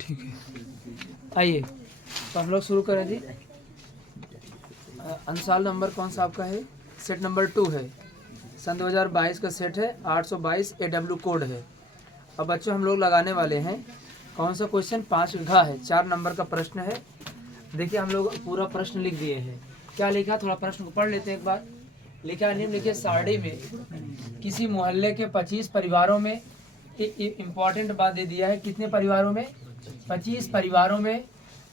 ठीक है, आइए तो हम लोग शुरू करें जी। अनुसार नंबर कौन सा आपका है? सेट नंबर 2 है, सन 2022 का सेट है, 822 AW कोड है। अब बच्चों हम लोग लगाने वाले हैं कौन सा क्वेश्चन? 5 बीघा है, 4 नंबर का प्रश्न है। देखिए हम लोग पूरा प्रश्न लिख दिए हैं। क्या लिखा, थोड़ा प्रश्न को पढ़ लेते हैं एक बार। लिखा निम्नलिखित सारणी में किसी मोहल्ले के 25 परिवारों में, इम्पॉर्टेंट बात दे दिया है, कितने परिवारों में? 25 परिवारों में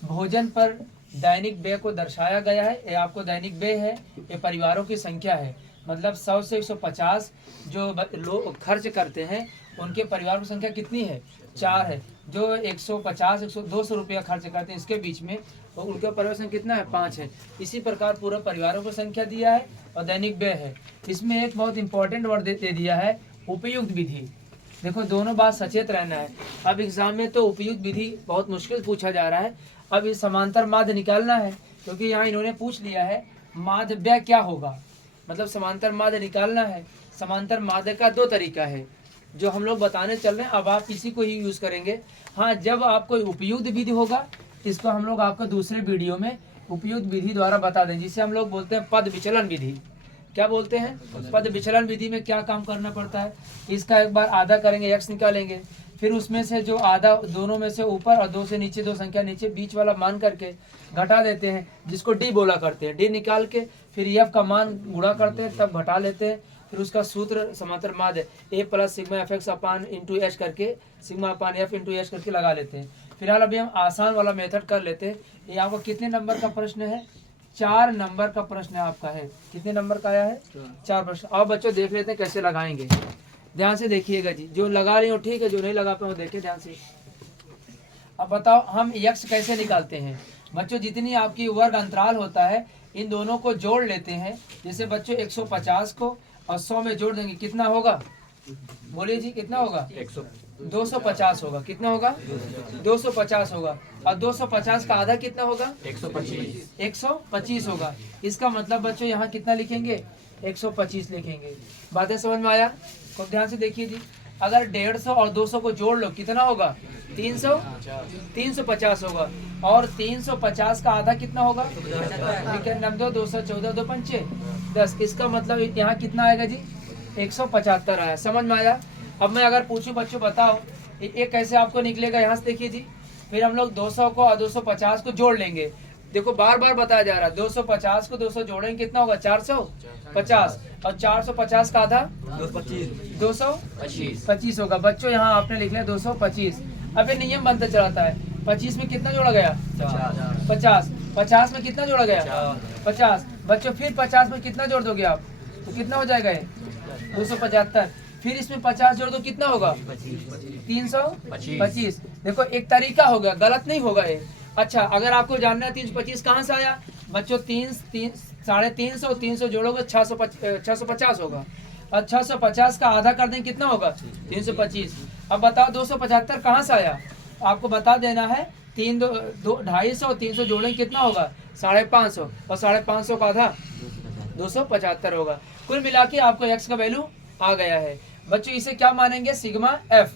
भोजन पर दैनिक व्यय को दर्शाया गया है। ये आपको दैनिक व्यय है, ये परिवारों की संख्या है, मतलब 100 से 150 जो लोग खर्च करते हैं उनके परिवार की संख्या कितनी है? 4 है। जो 150 200 रुपया खर्च करते हैं इसके बीच में, तो उनका परिवार संख्या कितना है? 5 है। इसी प्रकार पूरा परिवारों को संख्या दिया है और दैनिक व्यय है। इसमें एक बहुत इंपॉर्टेंट वर्ड दे दिया है, उपयुक्त विधि। देखो दोनों बात सचेत रहना है। अब एग्जाम में तो उपयुक्त विधि बहुत मुश्किल पूछा जा रहा है। अब इस समांतर माध्य निकालना है, क्योंकि यहाँ इन्होंने पूछ लिया है माध्य व्यय क्या होगा, मतलब समांतर माध्य निकालना है। समांतर माध्य का 2 तरीका है जो हम लोग बताने चल रहे हैं। अब आप इसी को ही यूज़ करेंगे। हाँ, जब आपको उपयुक्त विधि होगा इसको हम लोग आपको दूसरे वीडियो में उपयुक्त विधि द्वारा बता दें, जिसे हम लोग बोलते हैं पद विचलन विधि। क्या बोलते हैं? पद विचलन विधि में क्या काम करना पड़ता है? इसका एक बार आधा करेंगे, x निकालेंगे, फिर उसमें से जो आधा दोनों में से ऊपर और 2 से नीचे, 2 संख्या नीचे, बीच वाला मान करके घटा देते हैं, जिसको d बोला करते हैं। d निकाल के फिर f का मान गुणा करते हैं, तब घटा लेते हैं। फिर उसका सूत्र समांतर माध्य a plus sigma fx upon into h करके, sigma upon f into h करके लगा लेते हैं। फिलहाल अभी हम आसान वाला मेथड कर लेते हैं। ये आपको कितने नंबर का प्रश्न है? 4 नंबर का प्रश्न आपका है। कितने नंबर का आया है? 4 प्रश्न। अब बच्चों देख लेते हैं कैसे लगाएंगे। ध्यान से देखिएगा जी, जो लगा रही हो ठीक है, जो नहीं लगा पाए वो देखें ध्यान से। अब बताओ हम यक्ष कैसे निकालते हैं? बच्चों जितनी आपकी वर्ग अंतराल होता है इन दोनों को जोड़ लेते हैं। जैसे बच्चों 150 को और 100 में जोड़ देंगे, कितना होगा? बोलिए जी, कितना होगा? 250 होगा। कितना होगा? 250 होगा। और 250 का आधा कितना होगा? 125 होगा। इसका मतलब बच्चों यहाँ कितना लिखेंगे? 125 लिखेंगे। बातें समझ में आया? तो ध्यान से देखिए जी, अगर 150 और 200 को जोड़ लो कितना होगा? 350 होगा। और 350 का आधा कितना होगा? 92, 214, 2 पंचे 10। इसका मतलब यहाँ कितना आएगा जी? 175 आया। समझ में आया? अब मैं अगर पूछूं बच्चों बताओ ये कैसे आपको निकलेगा? यहाँ से देखिए जी, फिर हम लोग 200 को और 250 को जोड़ लेंगे। देखो बार बार बताया जा रहा है, 250 को 200 जोड़ेंगे कितना होगा? 450। और 450 का आधा 225 होगा। बच्चों यहाँ आपने लिख लिया 225। अब ये नियम बनता चलाता है, 25 में कितना जोड़ा गया? 50। 50 में कितना जोड़ा गया? 50। बच्चों फिर 50 में कितना जोड़ दोगे आप? तो कितना हो जाएगा ये? 275। फिर इसमें 50 जोड़ दो, कितना होगा? 325। देखो एक तरीका हो गया, गलत नहीं होगा ये। अच्छा, अगर आपको जानना है 325 कहाँ से आया बच्चों? 350, 300 जोड़ोगे 650 होगा। और 650 का आधा कर देंगे, कितना होगा? 325। अब बताओ 275 कहाँ से आया? आपको बता देना है। 250 और 300 जोड़ेंगे कितना होगा? 550। और 550 का आधा 275 होगा। कुल मिला के आपको x का वैल्यू आ गया है। बच्चों इसे क्या मानेंगे? Sigma f।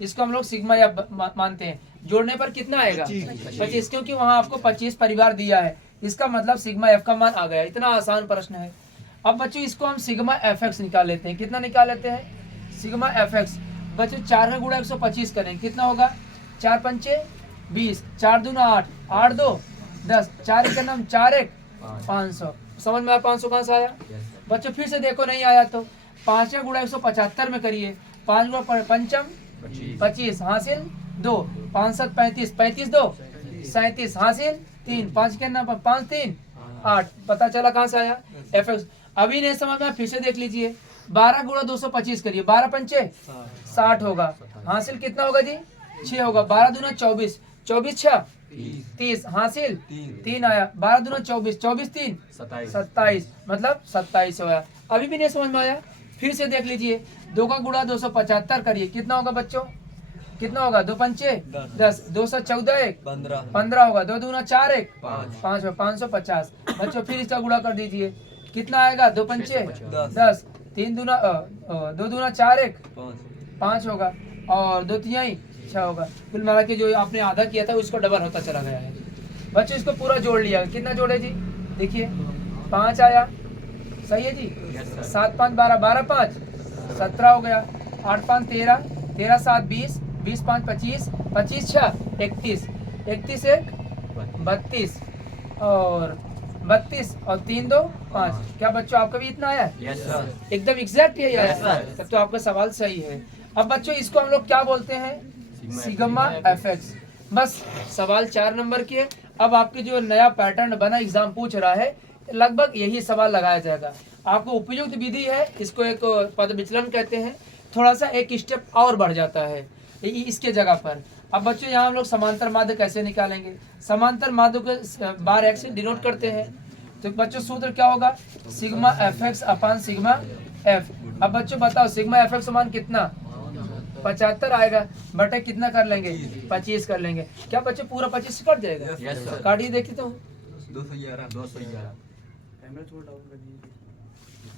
इसको हम लोग सिग्मा f मानते हैं। जोड़ने पर कितना आएगा? 25, क्योंकि वहां आपको 25 परिवार दिया है। इसका मतलब सिग्मा f का मान आ गया। इतना आसान प्रश्न है। अब बच्चों इसको हम सिग्मा fx निकाल लेते हैं। कितना निकाल लेते हैं? Sigma fx। बच्चों 4 में गुणा 125 करेंगे, कितना होगा? 4 पंचे 20, 4 दूना 8, 8 2 10, 4 1 नाम 4 1 500। समझ में आया? 500 कहाँ से आया? बच्चों फिर से देखो नहीं आया तो 5 का गुणा 175 में करिए। 5 गुणा पंचम 25 हासिल 2, 5 7 35, 35 2 37 हासिल 3, 5 के नाम 5 3 8। पता चला कहाँ से आया? fx। अभी नहीं समझ में, फिर से देख लीजिए। 12 गुणा 225 करिए, 12 पंचे 60 होगा। हासिल कितना होगा जी? 6 होगा। 12 दूना 24, 24 6 30 हासिल 3 आया। 12 दूना 24, 24 3 27, मतलब 27 होगा। अभी भी नहीं समझ में आया? फिर से देख लीजिए। 2 का गुणा 275 करिए, कितना होगा बच्चों? कितना होगा? 2 पंचे 10, 214 1 15 होगा। 2 दूना 4 1 5 550। बच्चों फिर इसका गुणा कर दीजिए, कितना आएगा? 2 पंचे 10, 3 दूना 2 दूना 4 1 5 होगा और 2 तिहाई 6 होगा। कुल मिला के जो आपने आधा किया था उसको डबल होता चला गया है। बच्चों इसको पूरा जोड़ लिया, कितना जोड़े जी, देखिए 5 आया, सही है जी। 7 5 12, 12 5 17 हो गया, 8 5 13, 13 7 20, 20 5 25, 25 6 31, 31 1 32 और 32 और 3 2 5। क्या बच्चों आपका भी इतना आया? Yes sir. एकदम एग्जैक्ट यही आया। Yes, sir. तब तो आपका सवाल सही है। अब बच्चों इसको हम लोग क्या बोलते हैं? Sigma FX. बस सवाल 4 नंबर की है। अब आपके जो नया पैटर्न बना एग्जाम पूछ रहा है, लगभग यही सवाल लगाया जाएगा। आपको उपयुक्त विधि है, इसको एक पद विचलन कहते हैं। थोड़ा सा एक स्टेप और बढ़ जाता है इसके जगह पर। अब बच्चों यहाँ हम लोग समांतर माध्य कैसे निकालेंगे? समांतर माध्य को बार एक्स से डिनोट करते हैं। तो बच्चों सूत्र क्या होगा? सिग्मा एफ एक्स अपान सिग्मा एफ। अब बच्चों बताओ सिग्मा एफ एक्स समान कितना? 75 आएगा, बटे कितना कर लेंगे? 25 कर लेंगे। क्या बच्चों पूरा 25 से कट जाएगा? Yes sir. काटिए देखिए तो 211 कैमरा थोड़ा डाउन कर दीजिए,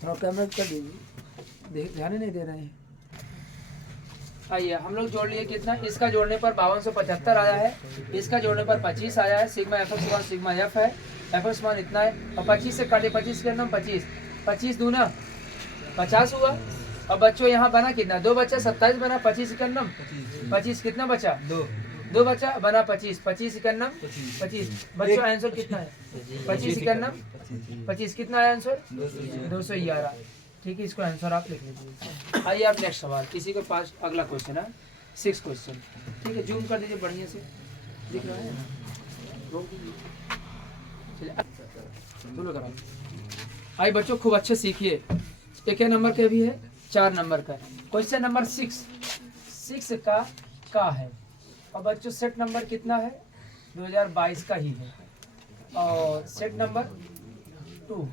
थोड़ा कैमरा कर दीजिए, ध्यान ही नहीं दे रहे हैं। आइए हम लोग जोड़ लिए कितना? इसका जोड़ने पर 5275 आया है, इसका जोड़ने पर 25 आया है। सिग्मा एफ एक्स मान सिग्मा एफ है, एफ एक्स मान इतना है और 25 से काटे, 25 के अंदर 25, 25 दूना 50 हुआ। और बच्चों यहाँ बना कितना? 2 बचा, 27 बना, 25 के अंदर 25 कितना बचा? 2 बचा, बना 25, 25 के अंदर 25। बच्चों आंसर कितना है? 25 के अंदर 25 कितना है आंसर? 211। ठीक है, इसको आंसर आप लिख लीजिए। आइए आप नेक्स्ट सवाल, किसी के पास अगला क्वेश्चन है 6 क्वेश्चन। ठीक है, जूम कर दीजिए बढ़िया से, दिख रहा है? रोक दीजिए, चलिए करा। आइए बच्चों खूब अच्छे सीखिए। एक नंबर का भी है, 4 नंबर का। क्वेश्चन नंबर 6 का है। और बच्चों सेट नंबर कितना है? 2022 का ही है। और सेट नंबर 2।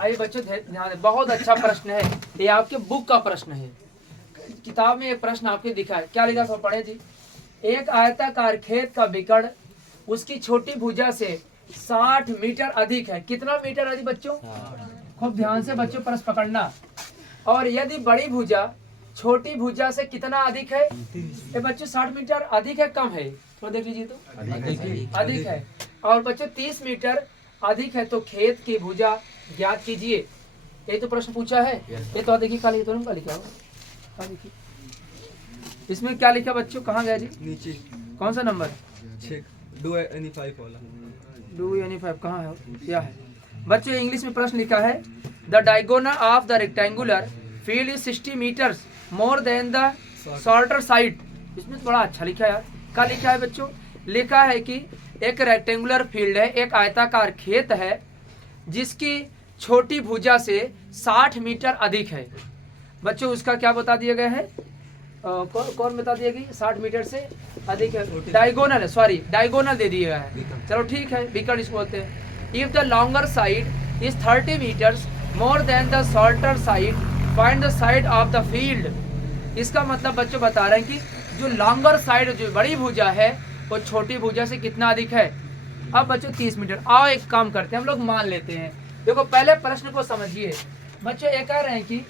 आइए बच्चों ध्यान दें, बहुत अच्छा प्रश्न है ये, आपके बुक का प्रश्न है। किताब में एक प्रश्न आपके दिखा है, क्या लिखा है पढ़े जी। एक आयताकार खेत का विकर्ण उसकी छोटी भुजा से 60 मीटर अधिक है। कितना मीटर अधिक बच्चों? खूब ध्यान से बच्चों प्रश्न पकड़ना। और यदि बड़ी भुजा छोटी भुजा से कितना अधिक है? ये बच्चों 60 मीटर अधिक है कम है? तो देख लीजिए, तो अधिक है। और बच्चों 30 मीटर अधिक है, तो खेत की भुजा ज्ञात कीजिए। ये तो प्रश्न पूछा है। ये तो देखिए काली तो का लिखा हो, देखिए इसमें क्या लिखा बच्चों, कहाँ गया जी? नीचे कौन सा नंबर? 6 डू एनी 5 वाला। डू एनी 5 कहाँ है? क्या है बच्चों? इंग्लिश में प्रश्न लिखा है, the diagonal of the rectangular field is 60 metres more than the shorter side. इसमें थोड़ा अच्छा लिखा है यार। क्या लिखा है बच्चों? लिखा है कि एक रेक्टेंगुलर फील्ड है, एक आयताकार खेत है जिसकी छोटी भुजा से 60 मीटर अधिक है। बच्चों उसका क्या बता दिया गया है? कौन बता दिया गया? 60 मीटर से अधिक है, डायगोनल है, सॉरी डायगोनल दे दिया है। चलो ठीक है, विकर्ण इसको बोलते हैं। If the longer side is 30 metres more than the shorter side, find the side of the field. इसका मतलब बच्चों बता रहे हैं कि जो लॉन्गर साइड, जो बड़ी भुजा है, वो छोटी भुजा से कितना अधिक है? अब बच्चों 30 मीटर। आओ एक काम करते हैं, हम लोग मान लेते हैं। देखो पहले प्रश्न को समझिए बच्चों। ये कह रहे हैं कि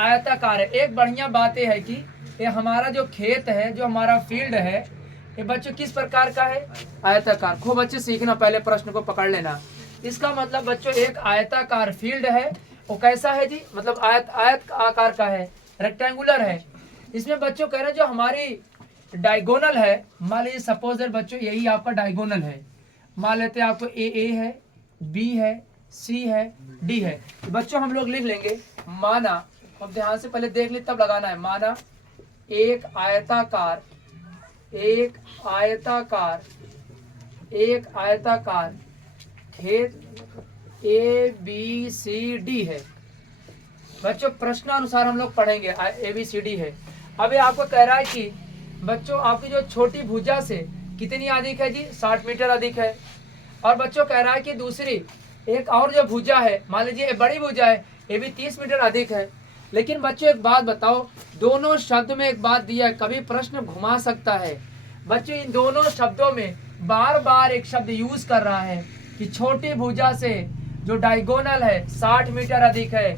आयताकार है। एक बढ़िया बात यह है कि ये हमारा जो खेत है, जो हमारा फील्ड है, ये बच्चों किस प्रकार का है? आयताकार। खूब बच्चे सीखना, पहले प्रश्न को पकड़ लेना। इसका मतलब बच्चों एक आयताकार फील्ड है, वो कैसा है जी? मतलब आयत आकार का है, रेक्टेंगुलर है। इसमें बच्चों कह रहे हैं जो हमारी डायगोनल है, मान लीजिए सपोज बच्चों यही आपका डायगोनल है। मान लेते हैं आपको ए है, बी है, सी है, डी है। तो बच्चों हम लोग लिख लेंगे, माना, अब ध्यान से पहले देख ले तब लगाना है। माना एक आयताकार खेत ABCD है। बच्चों प्रश्नानुसार हम लोग पढ़ेंगे, ABCD है। अभी आपको कह रहा है कि बच्चों आपकी जो छोटी भुजा से कितनी अधिक है जी? 60 मीटर अधिक है। और बच्चों कह रहा है कि दूसरी एक और जो भुजा है, मान लीजिए बड़ी भुजा है, ये भी 30 मीटर अधिक है। लेकिन बच्चों एक बात बताओ, दोनों शब्द में एक बात दिया है, कभी प्रश्न घुमा सकता है। बच्चों इन दोनों शब्दों में बार बार एक शब्द यूज कर रहा है कि छोटी भुजा से जो डायगोनल है 60 मीटर अधिक है,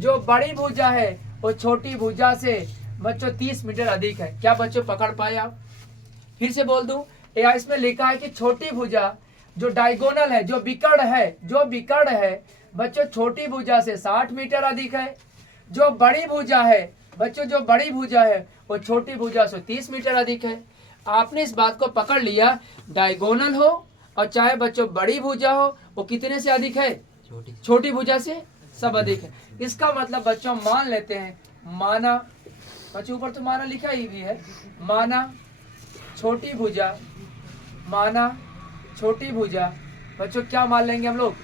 जो बड़ी भुजा है वो छोटी भुजा से बच्चों 30 मीटर अधिक है। क्या बच्चों पकड़ पाए आप? फिर से बोल दूं, या इसमें लिखा है कि छोटी भुजा जो डायगोनल है, जो विकर्ण है बच्चों, छोटी भुजा से 60 मीटर अधिक है। जो बड़ी भुजा है बच्चों, जो बड़ी भुजा है वो छोटी भुजा से 30 मीटर अधिक है। आपने इस बात को पकड़ लिया, डायगोनल हो और चाहे बच्चों बड़ी भुजा हो, वो कितने से अधिक है? छोटी भुजा से सब अधिक है। इसका मतलब बच्चों मान लेते हैं, माना बच्चों ऊपर तो माना लिखा ही भी है, माना छोटी भुजा, माना छोटी भुजा बच्चों क्या मान लेंगे हम लोग?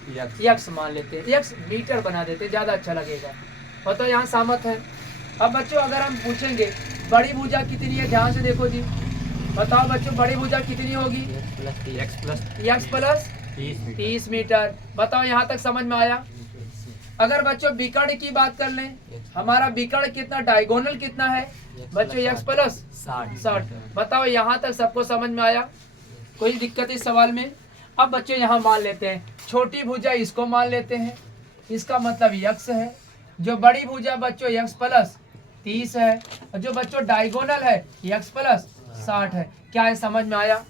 यक्स मान लेते हैं। यक्स मीटर बना देते हैं, ज्यादा अच्छा लगेगा। और तो यहाँ सहमत है। अब बच्चों अगर हम पूछेंगे बड़ी भुजा कितनी है, ध्यान से देखो जी, बताओ बच्चों बड़ी भुजा कितनी होगी? X plus 30 metre. बताओ यहाँ तक समझ में आया? अगर बच्चों विकर्ण की बात कर लें, हमारा विकर्ण कितना, डायगोनल कितना है बच्चों? X plus 60। बताओ यहाँ तक सबको समझ में आया? कोई दिक्कत इस सवाल में? अब बच्चों यहाँ मान लेते हैं छोटी भुजा, इसको मान लेते हैं, इसका मतलब यक्स है। जो बड़ी भुजा बच्चों यक्स प्लस 30 है, और जो बच्चों डायगोनल है यक्स प्लस 60 है। क्या है, समझ में आया?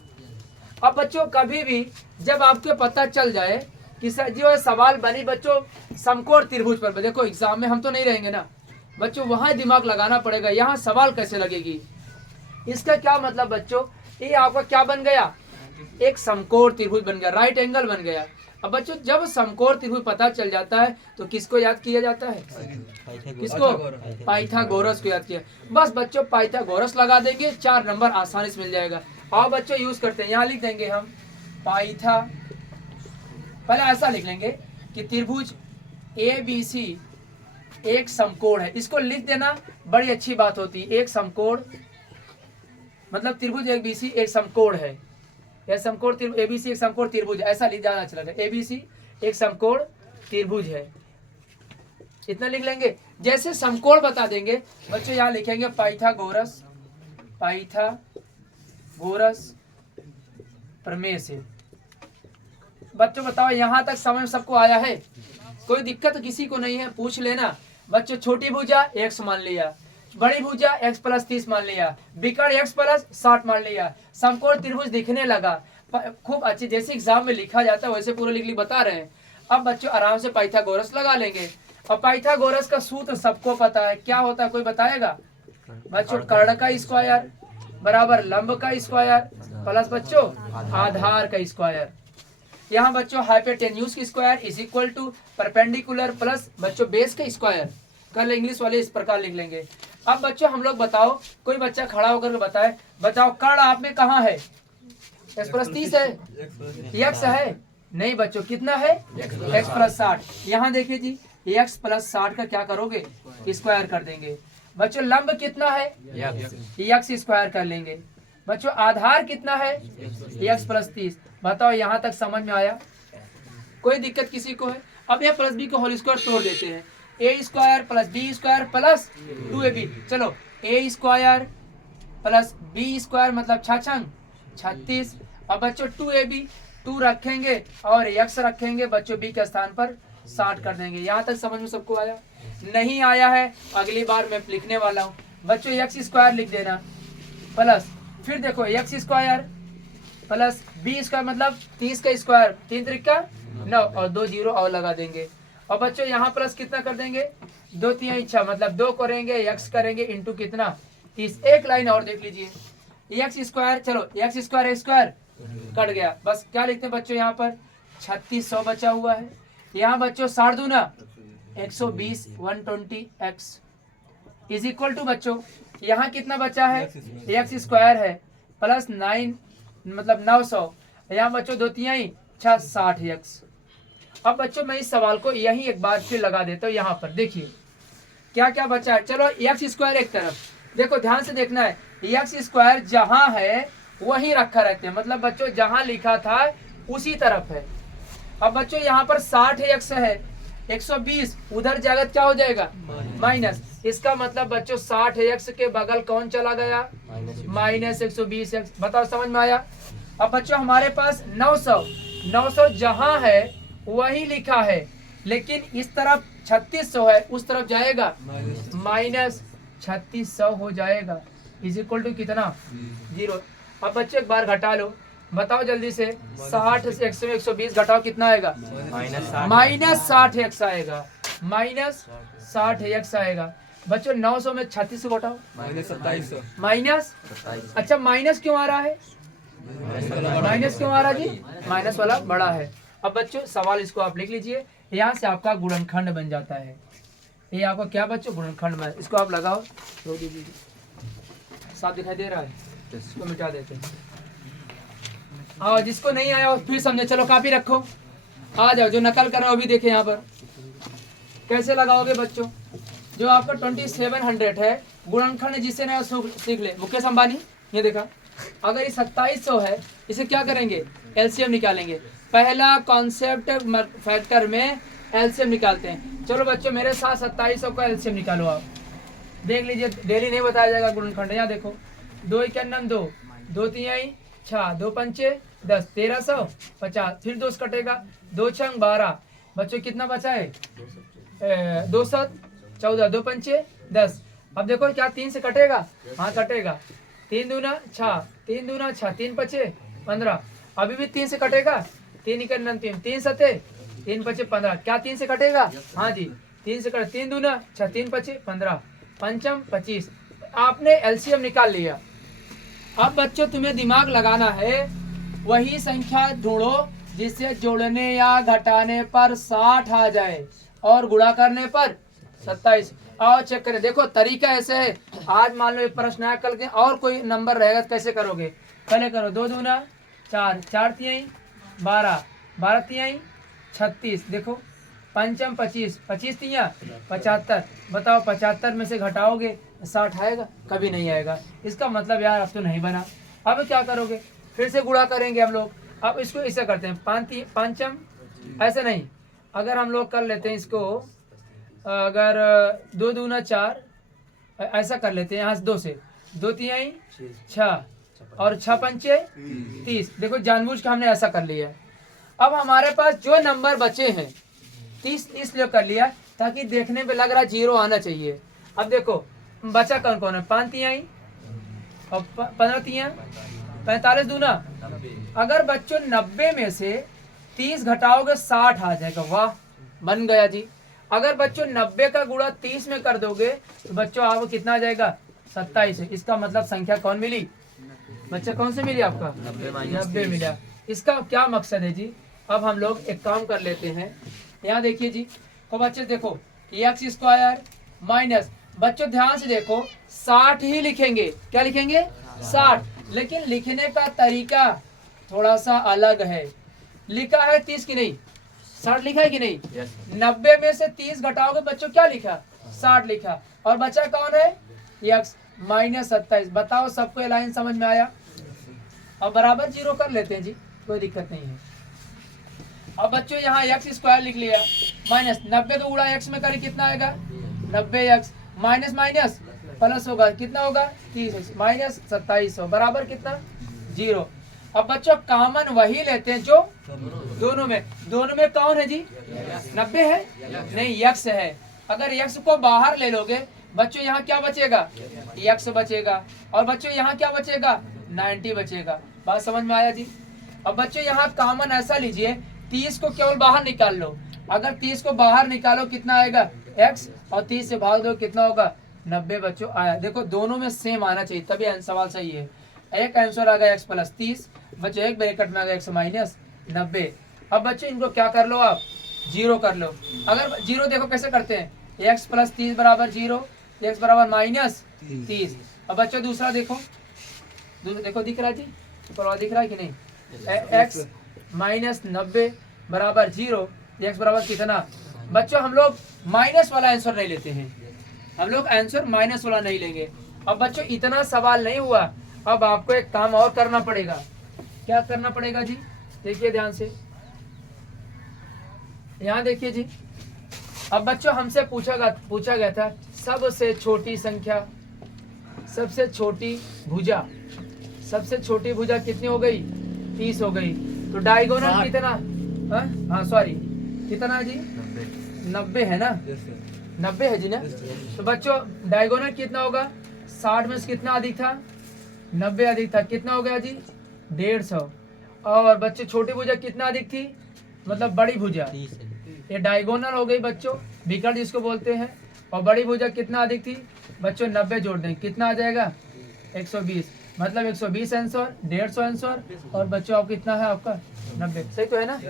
अब बच्चों कभी भी जब आपको पता चल जाए कि जो सवाल बनी बच्चों समकोण त्रिभुज पर, देखो एग्जाम में हम तो नहीं रहेंगे ना बच्चों, वहां दिमाग लगाना पड़ेगा, यहाँ सवाल कैसे लगेगी। इसका क्या मतलब बच्चों, ये आपका क्या बन गया? एक समकोण त्रिभुज बन गया, राइट एंगल बन गया। अब बच्चों जब समकोण त्रिभुज पता चल जाता है तो किसको याद किया जाता है? किसको? पाइथागोरस को याद किया। बस बच्चों पाइथागोरस लगा देंगे, 4 नंबर आसानी से मिल जाएगा। और बच्चों यूज करते हैं, यहाँ लिख देंगे हम पहले ऐसा लिख लेंगे कि त्रिभुज ABC एक समकोण है। इसको लिख देना बड़ी अच्छी बात होती है। एक समकोण मतलब त्रिभुज ABC एक समकोण है, यह समकोण ABC एक समकोण त्रिभुज, ऐसा लिख ज्यादा अच्छा लगेगा। ABC एक समकोण त्रिभुज है, इतना लिख लेंगे। जैसे समकोण बता देंगे बच्चों, यहाँ लिखेंगे पाइथागोरस प्रमेय से। बच्चों बताओ यहाँ तक समझ में सबको आया है? कोई दिक्कत किसी को नहीं है? पूछ लेना बच्चों। छोटी भुजा x मान लिया, बड़ी भुजा x प्लस 30 मान लिया, विकर्ण x प्लस 60 मान लिया, समकोण त्रिभुज दिखने लगा। खूब अच्छी, जैसे एग्जाम में लिखा जाता है वैसे पूरा लिख बता रहे हैं। अब बच्चों आराम से पाइथागोरस लगा लेंगे। और पाइथागोरस का सूत्र सबको पता है, क्या होता है कोई बताएगा बच्चों? कर्ण का स्क्वायर बराबर लंब का स्क्वायर प्लस बच्चों आधार का स्क्वायर। यहाँ बच्चों हाइपोटेन्यूज की square is equal to perpendicular plus बच्चों बेस का स्क्वायर। कल इंग्लिश वाले इस प्रकार लिख लेंगे। अब बच्चों हम लोग बताओ, कोई बच्चा खड़ा होकर बताए, बताओ कर्ण आप में कहाँ है? x प्लस 30 है, x है? नहीं बच्चों, कितना है? x plus 60। यहाँ देखिए जी, x प्लस 60 का क्या करोगे? स्क्वायर कर देंगे। बच्चों लंब कितना है? x स्क्वायर कर लेंगे। बच्चों आधार कितना है? x plus 30। बताओ यहाँ तक समझ में आया? कोई दिक्कत किसी को है? अब यह प्लस बी को होल स्क्वायर तोड़ देते हैं, a square plus B square plus 2ab। चलो a square plus B square मतलब 36। अब बच्चों 2ab 2 रखेंगे और x रखेंगे बच्चों b के स्थान पर 60 कर देंगे। यहाँ तक समझ में सबको आया? नहीं आया है अगली बार मैं लिखने वाला हूँ बच्चों, x स्क्वायर लिख देना प्लस, फिर देखो x square plus B square मतलब 30 का स्क्वायर, 3 त्रिका 9 और 2 जीरो और लगा देंगे। और बच्चों यहाँ प्लस कितना कर देंगे? 2 3 6 मतलब 2 करेंगे, x करेंगे इंटू कितना? 30। एक लाइन और देख लीजिए, x स्क्वायर, चलो x स्क्वायर कट गया, बस क्या लिखते हैं बच्चों यहाँ पर? 3600 बचा हुआ है। यहाँ बच्चों 60 दूना 120 120x इज इक्वल टू बच्चों यहाँ कितना बचा है? x स्क्वायर है प्लस 9 मतलब 900। यहाँ बच्चों 2 3 6 60x। अब बच्चों मैं इस सवाल को यही एक बार फिर लगा देता हूँ। यहाँ पर देखिए क्या क्या बचा है। चलो x स्क्वायर एक तरफ, देखो ध्यान से देखना है, x स्क्वायर जहाँ है वही रखा रहते हैं, मतलब बच्चों जहाँ लिखा था उसी तरफ है। अब बच्चों यहाँ पर 60x है, 120 उधर जाएगा क्या हो जाएगा? माइनस। इसका मतलब बच्चों 60x के बगल कौन चला गया? Minus 120x। बताओ समझ में आया? अब बच्चों हमारे पास 900 जहाँ है वही लिखा है, लेकिन इस तरफ 3600 है, उस तरफ जाएगा माइनस 3600 हो जाएगा, इज इक्वल टू कितना 0। अब बच्चे एक बार घटा लो, बताओ जल्दी से 60 से 100 में 120 घटाओ कितना आएगा, -60x आएगा, -60x आएगा। बच्चों 900 में 36 को घटाओ, -2700। माइनस, अच्छा माइनस क्यों आ रहा है, माइनस क्यों आ रहा है जी, माइनस वाला बड़ा है। अब बच्चों सवाल इसको आप लिख लीजिए, यहाँ से आपका गुणनखंड बन जाता है, ये आपका क्या बच्चों गुणनखंड में, इसको आप लगाओ, रो दीजिए, साफ दिखाई दे रहा है, इसको मिटा देते हैं। और जिसको नहीं आया फिर समझे, चलो कापी रखो, आ जाओ, जो नकल कर रहे हो भी देखे यहाँ पर कैसे लगाओगे बच्चों। जो आपका 2700 है गुणनखंड, जिससे ना सीख ले, मुकेश अंबानी, ये देखा, अगर ये 2700 है, इसे क्या करेंगे, एलसीएम निकालेंगे। पहला कॉन्सेप्ट फैक्टर में एलसीएम निकालते हैं। चलो बच्चों मेरे साथ 2700 का एलसीएम निकालो आप, देख लीजिए, डेली नहीं बताया जाएगा गुणनखंड। यहाँ देखो, 2 × 2, 2 × 3 6, 2 × 5 10, 1350, फिर 2 कटेगा, 2 × 6 12, बच्चों कितना बचा है, 2 × 7 14, 2 × 5 10। अब देखो क्या 3 से कटेगा, हाँ कटेगा, 3 दूना 6, 3 दूना 6, 3 × 5 15, अभी भी 3 से कटेगा, 3 × 9 3, 3 × 7 3 × 5 15, क्या 3 से कटेगा, हाँ जी 3 से कटे, 3 दूना 6, 3 × 5 15, पंचम 25, आपने एलसीएम निकाल लिया। अब बच्चों तुम्हें दिमाग लगाना है, वही संख्या ढूंढो जिससे जोड़ने या घटाने पर 60 आ जाए और गुणा करने पर 27। और चेक करें, देखो तरीका ऐसे है, आज मान लो एक प्रश्न आया, कल के और कोई नंबर रहेगा तो कैसे करोगे, पहले करो 2 दूना 4, 4 × 3 12, 12 × 3 36, देखो पंचम 25, 25 × 3 75, बताओ 75 में से घटाओगे 60 आएगा, कभी नहीं आएगा। इसका मतलब यार अब तो नहीं बना। अब क्या करोगे, फिर से गुणा करेंगे हम लोग। अब इसको ऐसा करते हैं, पंचम ऐसे नहीं, अगर हम लोग कर लेते हैं इसको, अगर 2 दूना 4 ऐसा कर लेते हैं, यहाँ से 2 से 2 × 3 6 और 6 × 5 30, देखो जानबूझ के हमने ऐसा कर लिया है। अब हमारे पास जो नंबर बचे हैं 30 इसलिए कर लिया ताकि देखने पे लग रहा 0 आना चाहिए। अब देखो बचा कौन कौन है, 5 × 3 और 15 × 3 45 दूना, अगर बच्चों 90 में से 30 घटाओगे 60 आ जाएगा, वाह बन गया जी। अगर बच्चों 90 का गुणा 30 में कर दोगे तो बच्चों आपको कितना आ जाएगा, 27 है। इसका मतलब संख्या कौन मिली, बच्चा कौन से मिली आपका, 90 मिला। इसका क्या मकसद है जी, अब हम लोग एक काम कर लेते हैं, यहाँ देखिए जी, तो बच्चे देखो x² माइनस, बच्चों ध्यान से देखो 60 ही लिखेंगे, क्या लिखेंगे 60, लेकिन लिखने का तरीका थोड़ा सा अलग है। लिखा है 30 की नहीं 60 लिखा है कि नहीं, 90 में से 30 घटाओगे बच्चों क्या लिखा, 60 लिखा, और बचा कौन है x -27। बताओ सबको लाइन समझ में आया। अब बराबर 0 कर लेते हैं जी, कोई दिक्कत नहीं है। अब बच्चों यहाँ x² लिख लिया, माइनस 90 को गुणा x में करें कितना आएगा 90x, माइनस माइनस प्लस होगा, कितना होगा 30 -2700 बराबर कितना 0। अब बच्चों कॉमन वही लेते हैं जो दोनों में कौन है जी, 90 है नहीं, x है। अगर x को बाहर ले लोगे बच्चों यहाँ क्या बचेगा, x बचेगा, और बच्चों यहाँ क्या बचेगा 90 बचेगा। बात समझ में आया जी। अब बच्चों यहाँ कॉमन ऐसा लीजिए, 30 को केवल बाहर निकाल लो, अगर 30 को बाहर निकालो कितना आएगा x, और 30 से भाग दो कितना होगा 90 बच्चों आया। देखो दोनों में सेम आना चाहिए तभी सवाल सही है। एक आंसर आ गया x + 30, बच्चों एक ब्रैकेट में आ गया x - 90। अब बच्चों इनको क्या कर लो आप 0 कर लो। अगर 0 देखो कैसे करते हैं, x + 30 = 0, x = -30। अब बच्चों दूसरा देखो दिख रहा है जी, तो दिख रहा है कि नहीं, x - 90 = 0, x बराबर कितना। बच्चों हम लोग माइनस वाला आंसर नहीं लेते हैं, हम लोग आंसर माइनस वाला नहीं लेंगे। अब बच्चों इतना सवाल नहीं हुआ, अब आपको एक काम और करना पड़ेगा। क्या करना पड़ेगा जी, देखिए ध्यान से, यहाँ देखिए जी। अब बच्चों हमसे पूछा गया था सबसे छोटी संख्या, सबसे छोटी भुजा, सबसे छोटी भुजा कितनी हो गई 30 हो गई, तो डायगोनल कितना, हाँ सॉरी कितना जी 90 है ना, 90 है जी ना। तो बच्चों डायगोनल कितना होगा, 60 में से कितना अधिक था, 90 अधिक था, कितना हो गया जी 150। और बच्चे छोटी भुजा कितना अधिक थी, मतलब बड़ी भुजा, ये डायगोनल हो गई बच्चों, विकर्ण जिसको बोलते हैं। और बड़ी भुजा कितना अधिक थी बच्चों, 90 जोड़ दें कितना आ जाएगा 120, मतलब 120 आंसर, 150 आंसर, और बच्चों आप कितना है आपका 90, सही तो है ना।